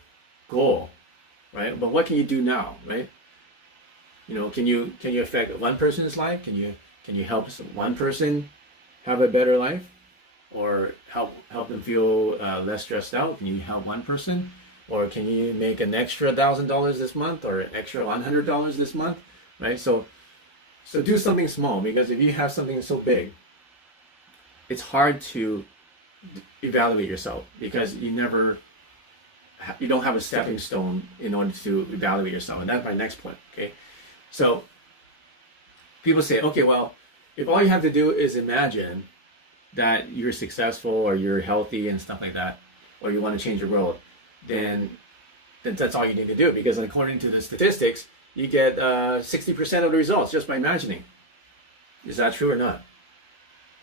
goal, right? But what can you do now, right? Can you affect one person's life? Can you help one person have a better life, or help them feel less stressed out? Can you help one person, or can you make an extra $1,000 this month, or an extra $100 this month, right? So do something small, because if you have something so big, it's hard to evaluate yourself, because you don't have a stepping stone in order to evaluate yourself, and that's my next point. Okay, so people say, okay, well, if all you have to do is imagine that you're successful, or you're healthy and stuff like that, or you want to change the world, then that's all you need to do, because according to the statistics, you get 60% of the results just by imagining. Is that true or not?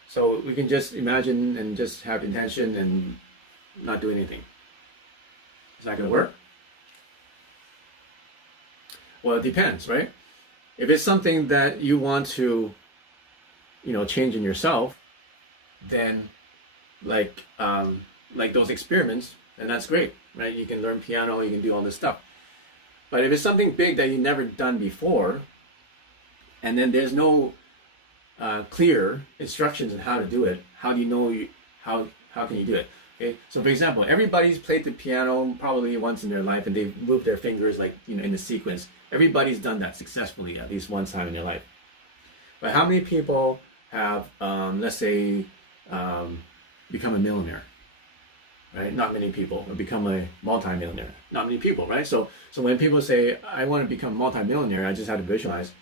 So we can just imagine and just have intention and not do anything. Is that going to work? Well, it depends, right? If it's something that you want to, change in yourself, then like those experiments, and that's great, right? You can learn piano, you can do all this stuff. But if it's something big that you've never done before, and then there's no clear instructions on how to do it, how do you know how can you do it? Okay, so for example, everybody's played the piano probably once in their life, and they've moved their fingers in the sequence. Everybody's done that successfully at least one time in their life. But how many people have, let's say, become a millionaire? Right? Not many people. Or become a multi-millionaire. Not many people, right? So when people say, I want to become a multi-millionaire, I just have to visualize.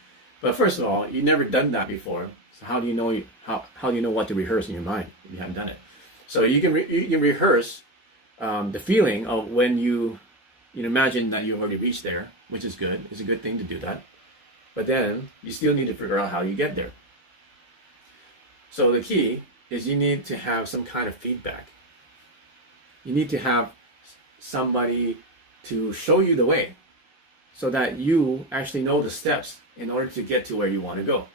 But first of all, you've never done that before. So how do you know how do you know what to rehearse in your mind if you haven't done it? So you can rehearse the feeling of when you imagine that you already reached there, which is good. It's a good thing to do that. But then you still need to figure out how you get there. So the key is you need to have some kind of feedback. You need to have somebody to show you the way, so that you actually know the steps in order to get to where you want to go.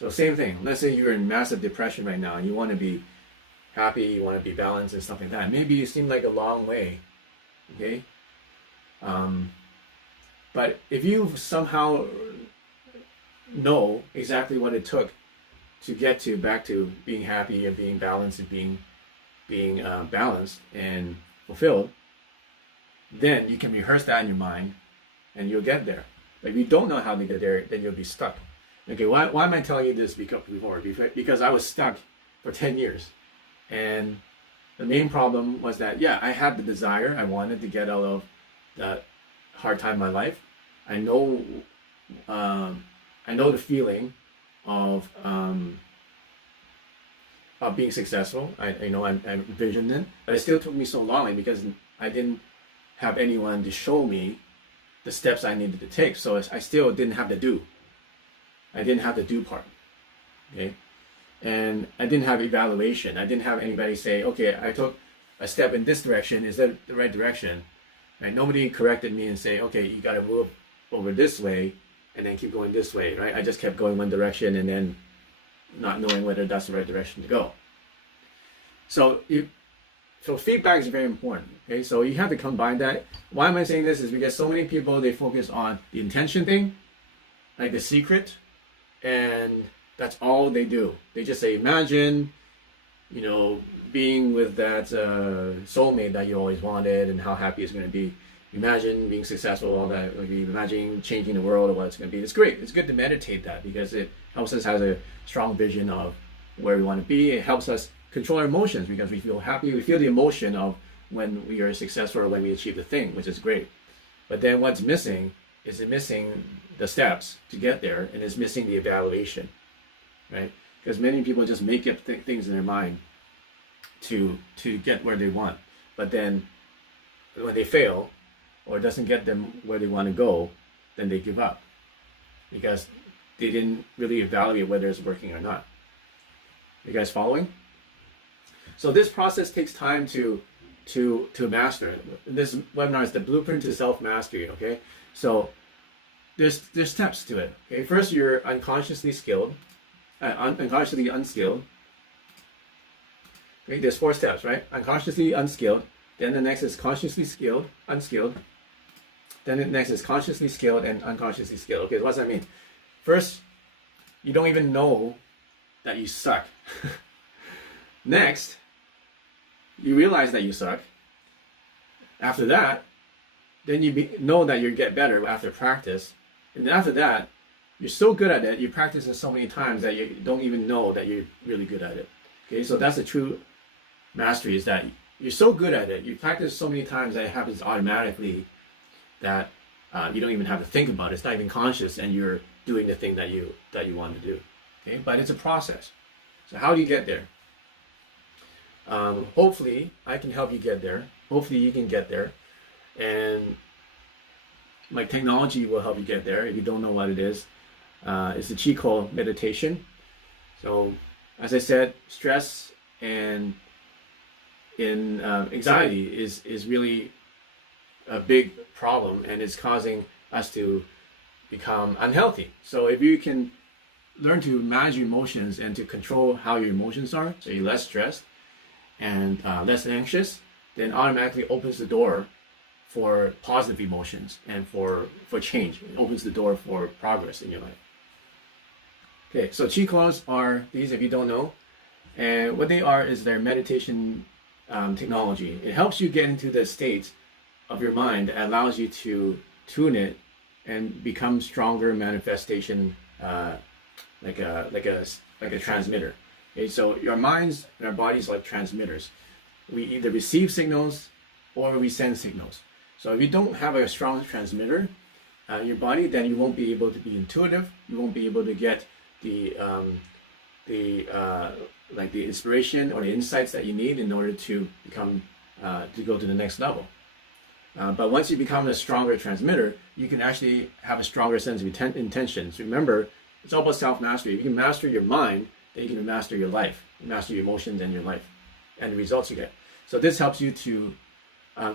So same thing. Let's say you're in massive depression right now, and you want to be happy, you want to be balanced and stuff like that. Maybe it seemed like a long way, okay? But if you somehow know exactly what it took to get back to being happy and being balanced and being balanced and fulfilled, then you can rehearse that in your mind, and you'll get there. But if you don't know how to get there, then you'll be stuck. Okay, why am I telling you this before? Because I was stuck for 10 years. And the main problem was that, yeah, I had the desire. I wanted to get out of that hard time in my life. I know the feeling of being successful. I envisioned it, but it still took me so long because I didn't have anyone to show me the steps I needed to take. So I still didn't have the do. I didn't have the do part. Okay. And I didn't have evaluation. I didn't have anybody say, okay, I took a step in this direction. Is that the right direction? Right? Nobody corrected me and say, okay, you got to move over this way and then keep going this way, right? I just kept going one direction and then not knowing whether that's the right direction to go. So feedback is very important. Okay, so you have to combine that. Why am I saying this? Is because so many people, they focus on the intention thing, like the secret, and that's all they do. They just say, imagine being with that soulmate that you always wanted and how happy it's going to be. Imagine being successful, all that. Like, imagine changing the world or what it's going to be. It's great. It's good to meditate that because it helps us have a strong vision of where we want to be. It helps us control our emotions because we feel happy. We feel the emotion of when we are successful or when we achieve the thing, which is great. But then what's missing is missing the steps to get there, and it's missing the evaluation, right? Because many people just make up things in their mind to get where they want. But then when they fail, or it doesn't get them where they want to go, then they give up because they didn't really evaluate whether it's working or not. You guys following? So this process takes time to master. This webinar is the blueprint to self-mastery, okay? So there's steps to it, okay? First, you're unconsciously skilled, unconsciously unskilled. Okay, there's 4 steps, right? Unconsciously unskilled. Then the next is consciously skilled, unskilled. Then the next is consciously skilled and unconsciously skilled. Okay, so what does that mean? First, you don't even know that you suck. Next, you realize that you suck. After that, then you know that you get better after practice. And then after that, you're so good at it, you practice it so many times that you don't even know that you're really good at it. Okay, so that's the true mastery, is that you're so good at it, you practice so many times that it happens automatically that you don't even have to think about it. It's not even conscious, and you're doing the thing that you want to do. Okay, but it's a process. So how do you get there? Hopefully, I can help you get there. Hopefully, you can get there, and my technology will help you get there. If you don't know what it is, it's the Qigong meditation. So, as I said, stress and anxiety is really a big problem, and it's causing us to become unhealthy. So if you can learn to manage your emotions and to control how your emotions are, so you're less stressed and less anxious, then automatically opens the door for positive emotions and for change. It opens the door for progress in your life. Okay, so Qigongs are these, if you don't know, and what they are is their meditation technology. It helps you get into the state of your mind that allows you to tune it and become stronger manifestation, like a transmitter. Okay, so your minds and our bodies are like transmitters. We either receive signals or we send signals. So if you don't have a strong transmitter in your body, then you won't be able to be intuitive. You won't be able to get the inspiration or the insights that you need in order to become to go to the next level. But once you become a stronger transmitter, you can actually have a stronger sense of intentions. Remember, it's all about self-mastery. If you can master your mind, then you can master your life, master your emotions and your life, and the results you get. So this helps you to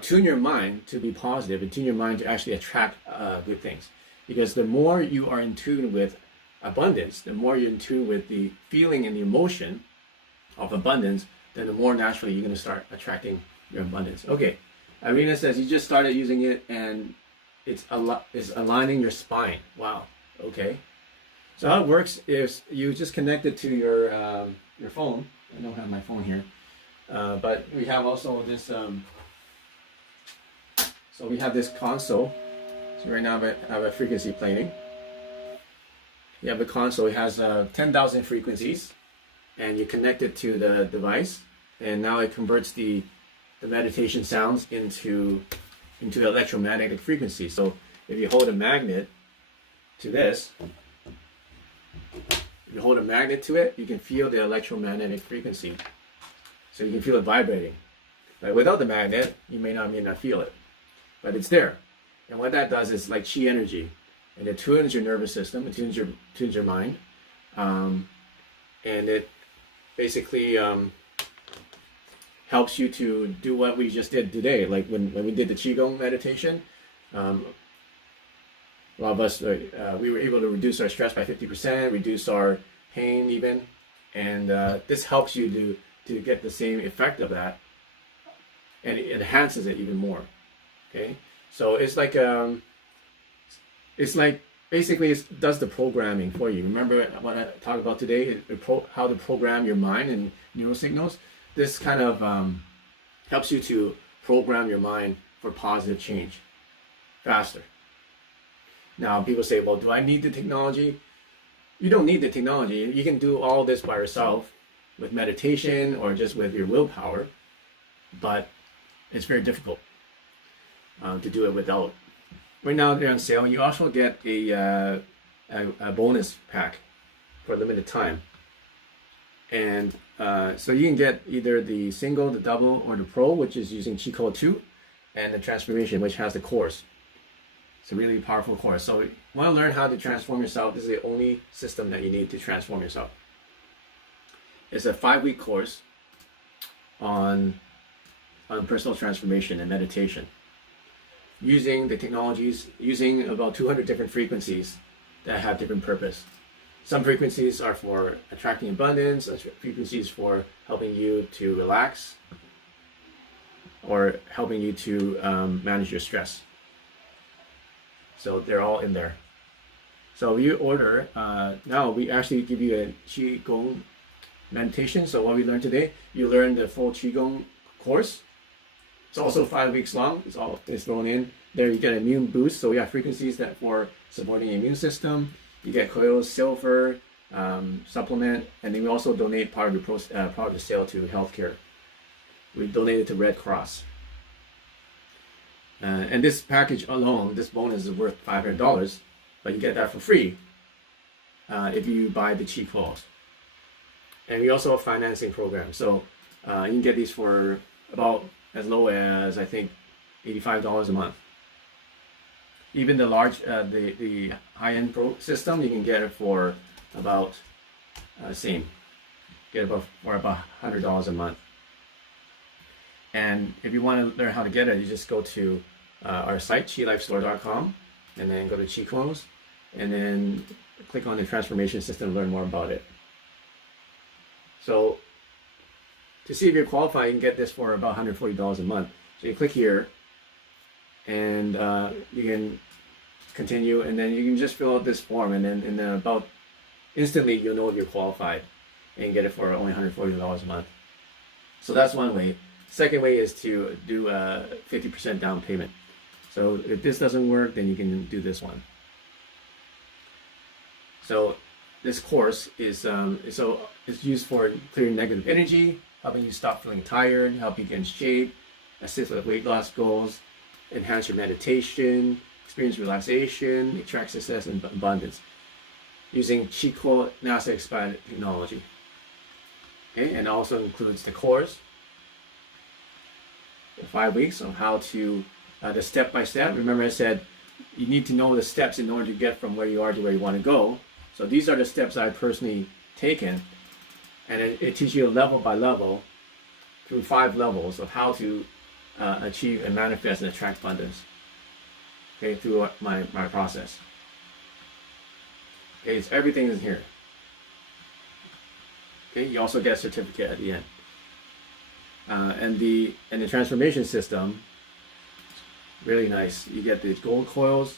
tune your mind to be positive and tune your mind to actually attract good things. Because the more you are in tune with abundance, the more you're in tune with the feeling and the emotion of abundance, then the more naturally you're going to start attracting your abundance. Okay, Irina says you just started using it and it's aligning your spine. Wow. Okay. So how it works is you just connect it to your phone. I don't have my phone here, but we have also this. So we have this console. So right now I have a frequency plating. You have a console. It has 10,000 frequencies, and you connect it to the device, and now it converts the meditation sounds into electromagnetic frequency. So if you hold a magnet to this, if you hold a magnet to it, you can feel the electromagnetic frequency. So you can feel it vibrating. But without the magnet, you may not feel it, but it's there. And what that does is like chi energy, and it tunes your nervous system, it tunes your mind, and it basically helps you to do what we just did today. Like when we did the Qigong meditation, a lot of us, we were able to reduce our stress by 50%, reduce our pain even, and this helps you to get the same effect of that, and it enhances it even more. Okay, so it's like basically it does the programming for you. Remember what I talked about today, how to program your mind and neural signals? This kind of helps you to program your mind for positive change faster. Now, people say, well, do I need the technology? You don't need the technology. You can do all this by yourself with meditation or just with your willpower, but it's very difficult to do it without. Right now they're on sale. You also get a bonus pack for a limited time. And so you can get either the single, the double, or the pro, which is using cheat code 2, and the transformation, which has the course. It's a really powerful course. So you want to learn how to transform yourself. This is the only system that you need to transform yourself. It's a 5-week course on personal transformation and meditation, using the technologies, using about 200 different frequencies that have different purpose. Some frequencies are for attracting abundance, other frequencies for helping you to relax, or helping you to manage your stress. So they're all in there. So you order, now we actually give you a Qigong meditation. So what we learned today, you learn the full Qigong course. It's also 5 weeks long. It's thrown in there. You get an immune boost. So we have frequencies that for supporting the immune system. You get colloidal silver supplement, and then we also donate part of the sale to healthcare. We donate it to Red Cross. And this package alone, this bonus is worth $500, but you get that for free if you buy the cheap clothes. And we also have financing program. So you can get these for about as low as, I think, $85 a month. Even the large, the high-end pro system, you can get it for about same. Get it for about $100 a month. And if you want to learn how to get it, you just go to our site, qilifestore.com, and then go to Qi Clones, and then click on the transformation system to learn more about it. So to see if you're qualified, you can get this for about $140 a month. So you click here, and you can continue, and then you can just fill out this form, and then about instantly you'll know if you're qualified and get it for only $140 a month. So that's one way. Second way is to do a 50% down payment. So if this doesn't work, then you can do this one. So this course is it's used for clearing negative energy, helping you stop feeling tired, help you get in shape, assist with weight loss goals, enhance your meditation, experience relaxation, attract success and abundance, using Qi NASA expanded technology. Okay, and also includes the course, 5 weeks on how to the step-by-step. Remember I said you need to know the steps in order to get from where you are to where you want to go. So these are the steps I've personally taken, and it teaches you level by level through 5 levels of how to achieve and manifest and attract abundance. Okay, through my process. Okay, so everything is here. Okay, you also get a certificate at the end. And the transformation system, really nice. You get these gold coils.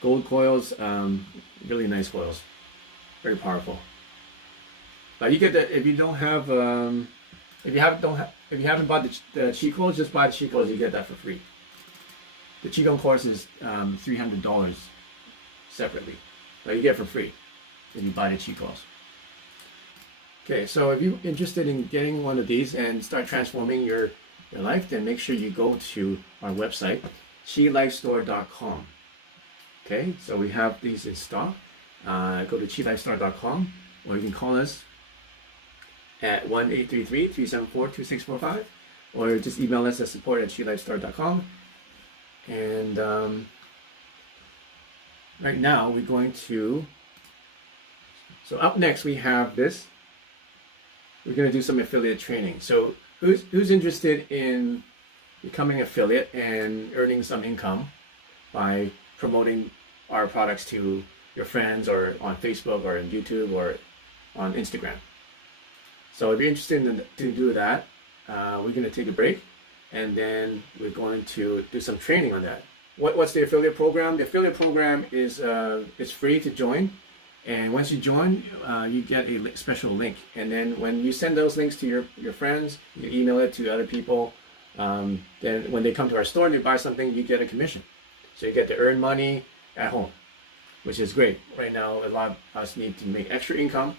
Really nice coils, very powerful. But you get that if you don't have, if you haven't bought the Qi coils, just buy the Qi coils. You get that for free. The Qigong course is $300 separately, but you get it for free if you buy the Qi coils. Okay, so if you're interested in getting one of these and start transforming your life, then make sure you go to our website, qilifestore.com. Okay, so we have these in stock. Go to qilifestore.com, or you can call us at 1-833-374-2645, or just email us at support@qilifestore.com. And right now we're going to, so up next we have this. We're going to do some affiliate training. So who's interested in becoming affiliate and earning some income by promoting our products to your friends, or on Facebook, or on YouTube, or on Instagram? So if you're interested to do that, we're going to take a break, and then we're going to do some training on that. What's the affiliate program? The affiliate program is it's free to join, and once you join, you get a special link. And then when you send those links to your friends, you email it to other people. Then when they come to our store and they buy something, you get a commission. So you get to earn money at home, which is great. Right now, a lot of us need to make extra income,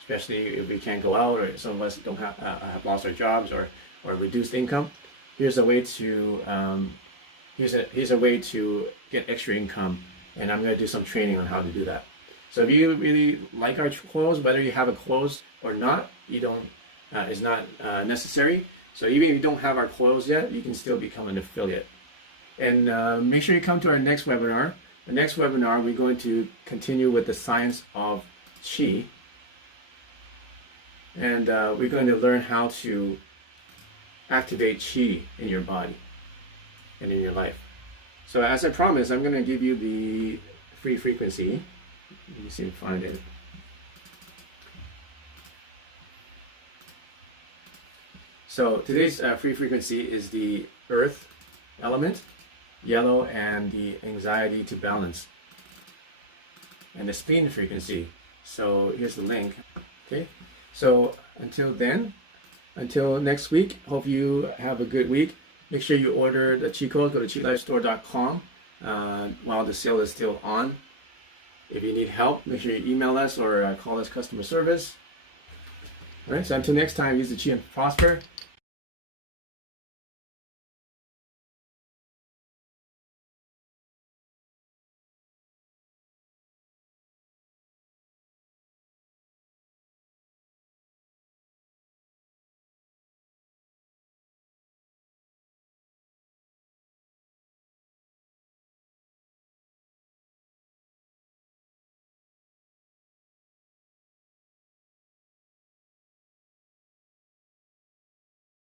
especially if we can't go out, or some of us don't have lost our jobs or reduced income. Here's a way to here's a way to get extra income, and I'm going to do some training on how to do that. So if you really like our clothes, whether you have a clothes or not, you don't is not necessary. So even if you don't have our clothes yet, you can still become an affiliate. And make sure you come to our next webinar. The next webinar, we're going to continue with the science of Qi, and we're going to learn how to activate Qi in your body and in your life. So as I promised, I'm going to give you the free frequency. Let me see if I find it. So today's free frequency is the earth element, yellow, and the anxiety to balance, and the spleen frequency. So here's the link. Okay, so until then, until next week, hope you have a good week. Make sure you order the Qi code. Go to qilifestore.com while the sale is still on. If you need help, make sure you email us or call us customer service. All right, so until next time, use the Qi and prosper.